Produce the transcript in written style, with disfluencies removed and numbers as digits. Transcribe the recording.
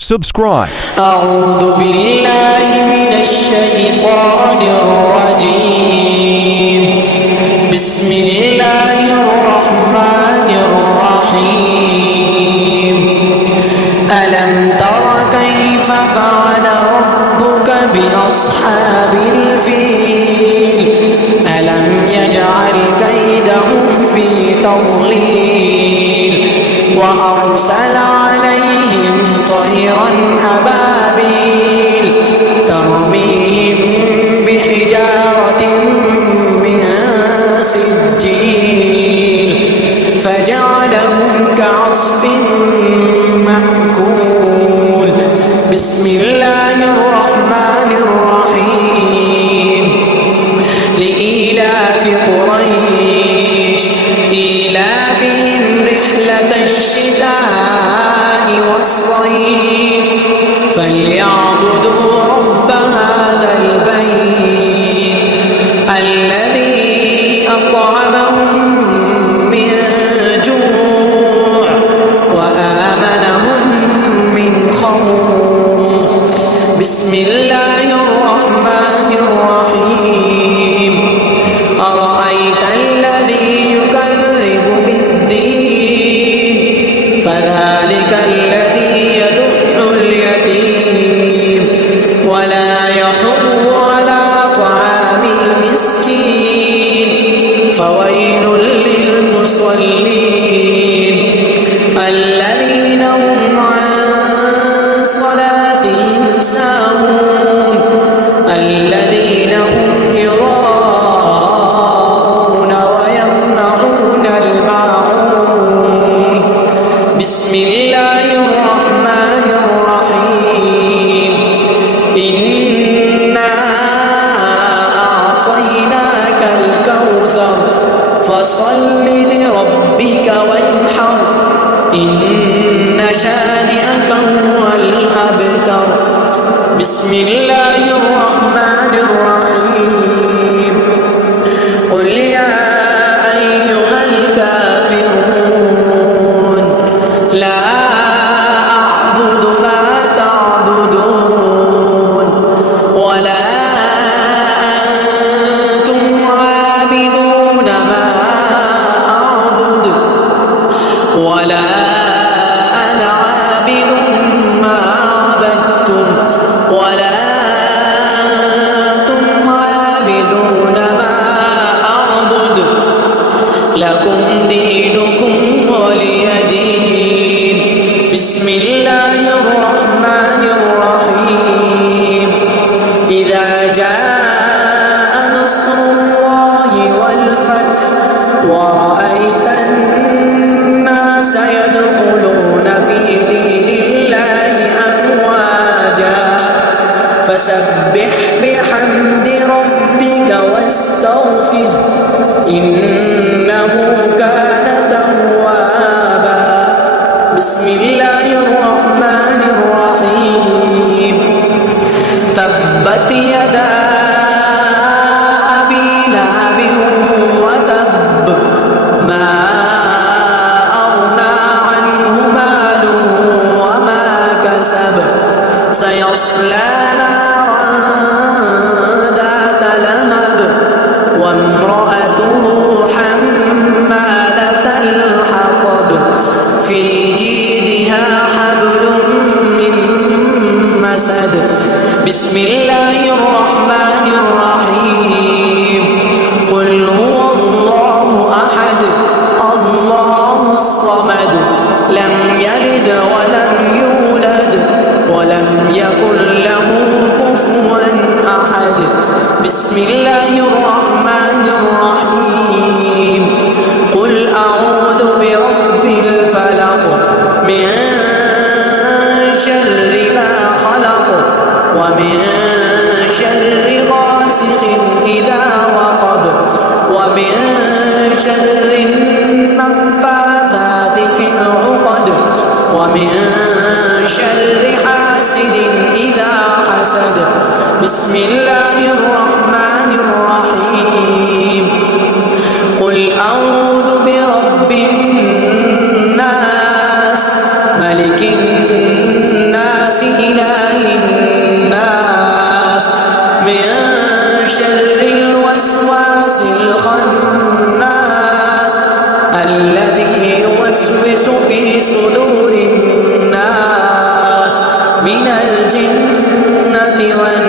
Subscribe. أعوذ بالله من الشيطان الرجيم. بسم الله الرحمن الرحيم. ألم تر كيف فعل ربك بأصحاب الفيل؟ ألم يجعل كيدهم في تضليل وأرسل عليهم طيرا أبابيل ترميهم بحجارة من سجيل فجعلهم كعصف مأكول. بسم الله الرحمن الرحيم. لإيلاف قريش إيلافهم رحلة الشتاء والصيف فليعبدوا رب هذا البيت الذي أطعمهم من جوع وآمنهم من خوف. بسم الله الرحمن الرحيم. أرأيت الذي يكذب بالدين فذلك الذي يدع اليتيم ولا يحض على طعام المسكين فويل للمصلين الذين هم عن صلاتهم ساهون الذين هم يراءون ويمنعون الماعون. بسم الله الرحمن الرحيم. إنا أعطيناك الكوثر فصل لربك وانحر إن شانئك هو الأبتر. بسم الله الرحمن الرحيم. قل يا أيها الكافرون لا أعبد ما تعبدون ولا أنتم عابدون ما أعبد ولا أنا عابد ما عبدتم ولا أنتم عابدون ما أعبد لكم دينكم ولي دين. بسم الله الرحمن الرحيم. إذا جاء نصر الله والفتح ورأيت الناس يدخلون في دين الله أفواجا فسبح بحمد ربك واستغفر إنه كان توابا. بسم الله الرحمن الرحيم. تبت يدا أبي لهب وتب ما أغنى عنه ماله وما كسب سيصلى نارا ذات لهب وامرأته حمالة الحطب في جيدها حبل من مسد. بسم الله الرحمن الرحيم. قل هو الله أحد الله الصمد لم يلد ولم يولد ولم يكن له كفوا أحد. بسم الله الرحمن الرحيم. قل أعوذ برب الفلق من شر ما خلق ومن شر غاسق إذا وقب ومن شر النفاثات في العقد ومن شر حاسد إذا حسد. بسم الله الرحمن الرحيم. قل أعوذ برب الناس ملك الناس صدور الناس من الجنة والناس